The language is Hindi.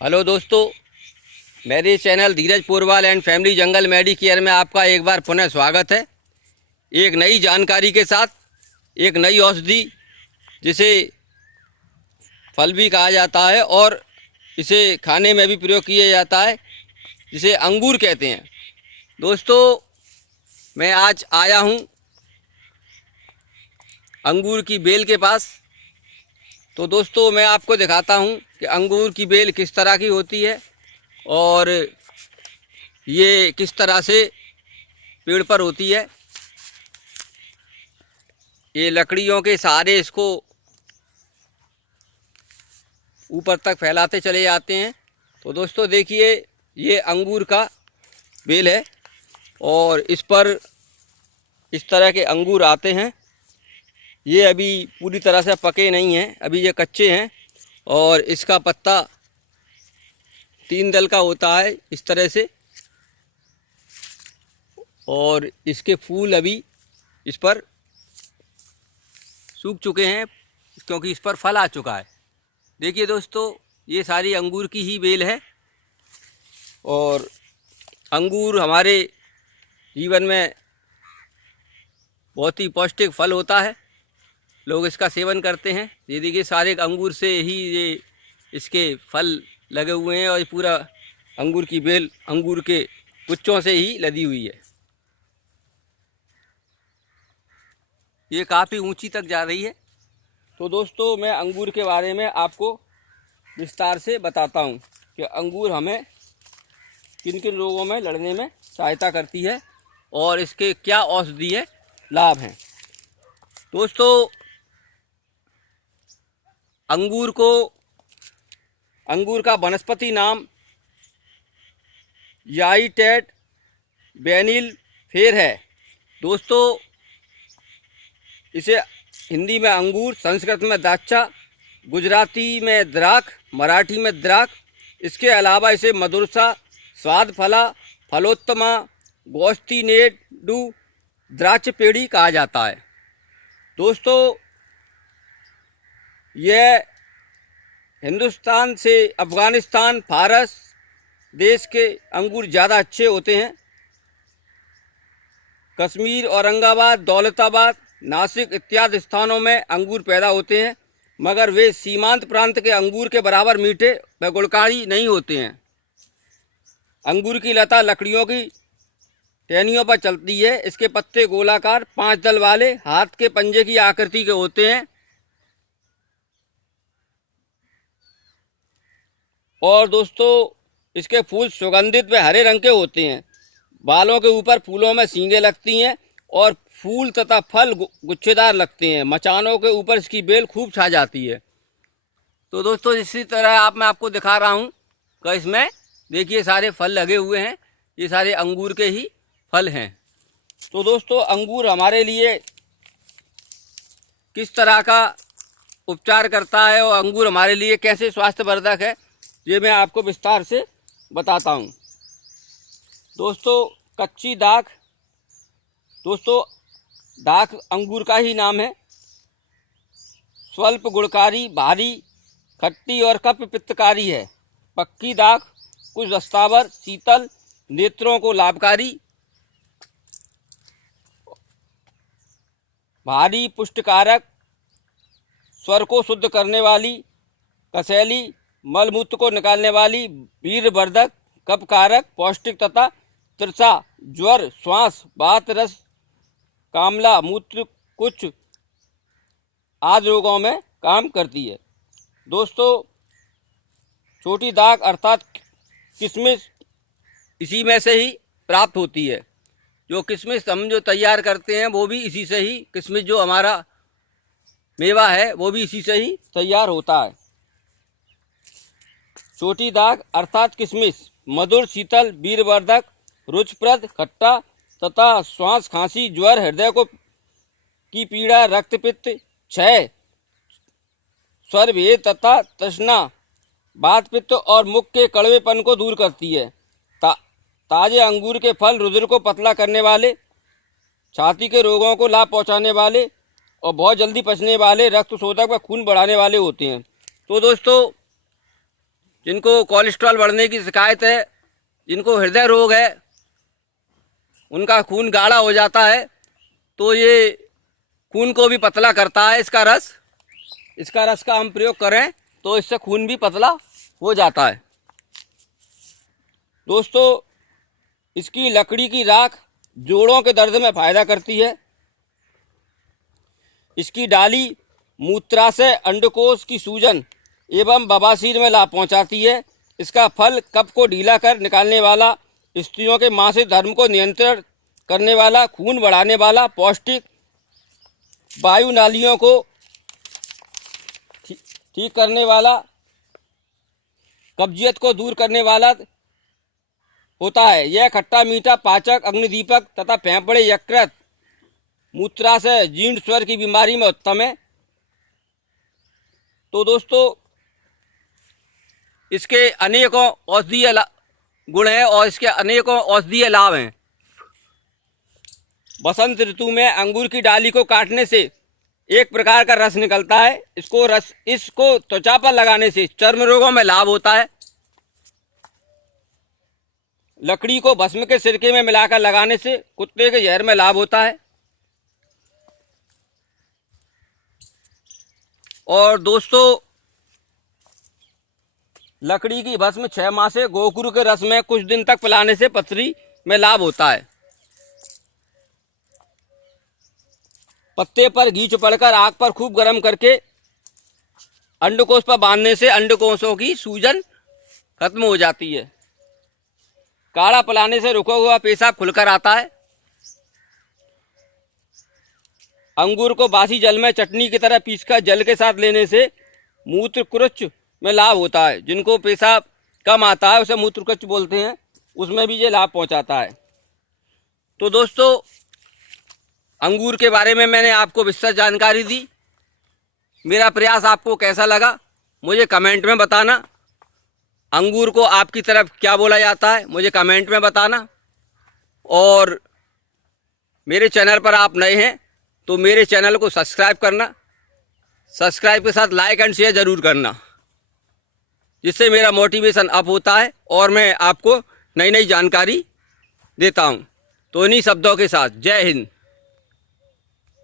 हेलो दोस्तों, मेरे channel Dheeraj Porwal and family jungle Medicare में आपका एक बार पुनः स्वागत है। एक नई जानकारी के साथ एक नई औषधि जिसे फल भी कहा जाता है और इसे खाने में भी प्रयोग किया जाता है, जिसे अंगूर कहते हैं। दोस्तों, मैं आज आया हूँ अंगूर की बेल के पास। तो दोस्तों, मैं आपको दिखाता हूँ कि अंगूर की बेल किस तरह की होती है और ये किस तरह से पेड़ पर होती है। ये लकड़ियों के सहारे इसको ऊपर तक फैलाते चले जाते हैं। तो दोस्तों देखिए, ये अंगूर का बेल है और इस पर इस तरह के अंगूर आते हैं। ये अभी पूरी तरह से पके नहीं हैं, अभी ये कच्चे हैं और इसका पत्ता 3 दल का होता है इस तरह से, और इसके फूल अभी इस पर सूख चुके हैं क्योंकि इस पर फल आ चुका है। देखिए दोस्तों, ये सारी अंगूर की ही बेल है और अंगूर हमारे जीवन में बहुत ही पौष्टिक फल होता है। लोग इसका सेवन करते हैं। ये देखिए, सारे अंगूर से ही ये इसके फल लगे हुए हैं और ये पूरा अंगूर की बेल अंगूर के गुच्छों से ही लदी हुई है। ये काफ़ी ऊंची तक जा रही है। तो दोस्तों, मैं अंगूर के बारे में आपको विस्तार से बताता हूँ कि अंगूर हमें किन किन रोगों में लड़ने में सहायता करती है और इसके क्या औषधीय लाभ हैं। दोस्तों, अंगूर का वनस्पति नाम याईटेट बेनिल फेर है। दोस्तों, इसे हिंदी में अंगूर, संस्कृत में दाक्षा, गुजराती में द्राख, मराठी में द्राख, इसके अलावा इसे मधुरसा, स्वाद फला, फलोत्तमा, गोस्तिनेडु, द्राक्ष पेड़ी कहा जाता है। दोस्तों, यह हिंदुस्तान से अफ़गानिस्तान, फारस देश के अंगूर ज़्यादा अच्छे होते हैं। कश्मीर, औरंगाबाद, दौलताबाद, नासिक इत्यादि स्थानों में अंगूर पैदा होते हैं, मगर वे सीमांत प्रांत के अंगूर के बराबर मीठे व गुणकारी नहीं होते हैं। अंगूर की लता लकड़ियों की टहनियों पर चलती है। इसके पत्ते गोलाकार 5 दल वाले हाथ के पंजे की आकृति के होते हैं और दोस्तों, इसके फूल सुगंधित व हरे रंग के होते हैं। बालों के ऊपर फूलों में सींगें लगती हैं और फूल तथा फल गुच्छेदार लगते हैं। मचानों के ऊपर इसकी बेल खूब छा जाती है। तो दोस्तों, इसी तरह मैं आपको दिखा रहा हूँ कि इसमें देखिए सारे फल लगे हुए हैं। ये सारे अंगूर के ही फल हैं। तो दोस्तों, अंगूर हमारे लिए किस तरह का उपचार करता है और अंगूर हमारे लिए कैसे स्वास्थ्यवर्धक है, ये मैं आपको विस्तार से बताता हूँ। दोस्तों, कच्ची दाख, दोस्तों दाख अंगूर का ही नाम है। स्वल्प गुणकारी, भारी, खट्टी और कफ पित्तकारी है। पक्की दाख कुछ दस्तावर, शीतल, नेत्रों को लाभकारी, भारी, पुष्टिकारक, स्वर को शुद्ध करने वाली, कसैली, मलमूत्र को निकालने वाली, वीर्यवर्धक, कफकारक, पौष्टिक तथा तृषा, ज्वर, श्वास, वात, रस, कामला, मूत्र कुछ आदि रोगों में काम करती है। दोस्तों, छोटी दाख अर्थात किशमिश इसी में से ही प्राप्त होती है। जो किशमिश हम जो तैयार करते हैं वो भी इसी से ही, किशमिश जो हमारा मेवा है वो भी इसी से ही तैयार होता है। छोटी दाख अर्थात किशमिश मधुर, शीतल, वीर्यवर्धक, रुचिप्रद, खट्टा तथा श्वास, खांसी, ज्वर, हृदय की पीड़ा, रक्तपित्त, क्षय, स्वर भेद तथा तृष्णा, वात पित्त और मुख के कड़वेपन को दूर करती है। ताजे अंगूर के फल रुधिर को पतला करने वाले, छाती के रोगों को लाभ पहुंचाने वाले और बहुत जल्दी पचने वाले, रक्त शोधक व खून बढ़ाने वाले होते हैं। तो दोस्तों, जिनको कोलेस्ट्रॉल बढ़ने की शिकायत है, जिनको हृदय रोग है, उनका खून गाढ़ा हो जाता है, तो ये खून को भी पतला करता है इसका रस का हम प्रयोग करें तो इससे खून भी पतला हो जाता है। दोस्तों, इसकी लकड़ी की राख जोड़ों के दर्द में फायदा करती है। इसकी डाली मूत्राशय, अंडकोश की सूजन एवं बवासीर में लाभ पहुंचाती है। इसका फल कफ को ढीला कर निकालने वाला, स्त्रियों के मासिक धर्म को नियंत्रण करने वाला, खून बढ़ाने वाला, पौष्टिक, वायु नालियों को ठीक करने वाला, कब्जियत को दूर करने वाला होता है। यह खट्टा मीठा, पाचक, अग्निदीपक तथा फेफड़े, यकृत, मूत्राशय, जीर्ण स्वर की बीमारी में उत्तम है। तो दोस्तों, इसके अनेकों औषधीय गुण हैं और इसके अनेकों औषधीय लाभ हैं। बसंत ऋतु में अंगूर की डाली को काटने से एक प्रकार का रस निकलता है। इसको त्वचा पर लगाने से चर्म रोगों में लाभ होता है। लकड़ी को भस्म के सिरके में मिलाकर लगाने से कुत्ते के जहर में लाभ होता है। और दोस्तों, लकड़ी की भस्म 6 माह से गोखरू के रस में कुछ दिन तक पिलाने से पथरी में लाभ होता है। पत्ते पर घी चुपड़कर आग पर खूब गर्म करके अंडकोश पर बांधने से अंडकोशों की सूजन खत्म हो जाती है। काढ़ा पिलाने से रुका हुआ पेशाब खुलकर आता है। अंगूर को बासी जल में चटनी की तरह पीसकर जल के साथ लेने से मूत्रकुच्च में लाभ होता है। जिनको पेशाब कम आता है उसे मूत्रकुच्च बोलते हैं, उसमें भी ये लाभ पहुंचाता है। तो दोस्तों, अंगूर के बारे में मैंने आपको विस्तृत जानकारी दी। मेरा प्रयास आपको कैसा लगा मुझे कमेंट में बताना। अंगूर को आपकी तरफ क्या बोला जाता है मुझे कमेंट में बताना। और मेरे चैनल पर आप नए हैं तो मेरे चैनल को सब्सक्राइब करना, सब्सक्राइब के साथ लाइक एंड शेयर ज़रूर करना, जिससे मेरा मोटिवेशन अप होता है और मैं आपको नई नई जानकारी देता हूं। तो इन्हीं शब्दों के साथ जय हिंद।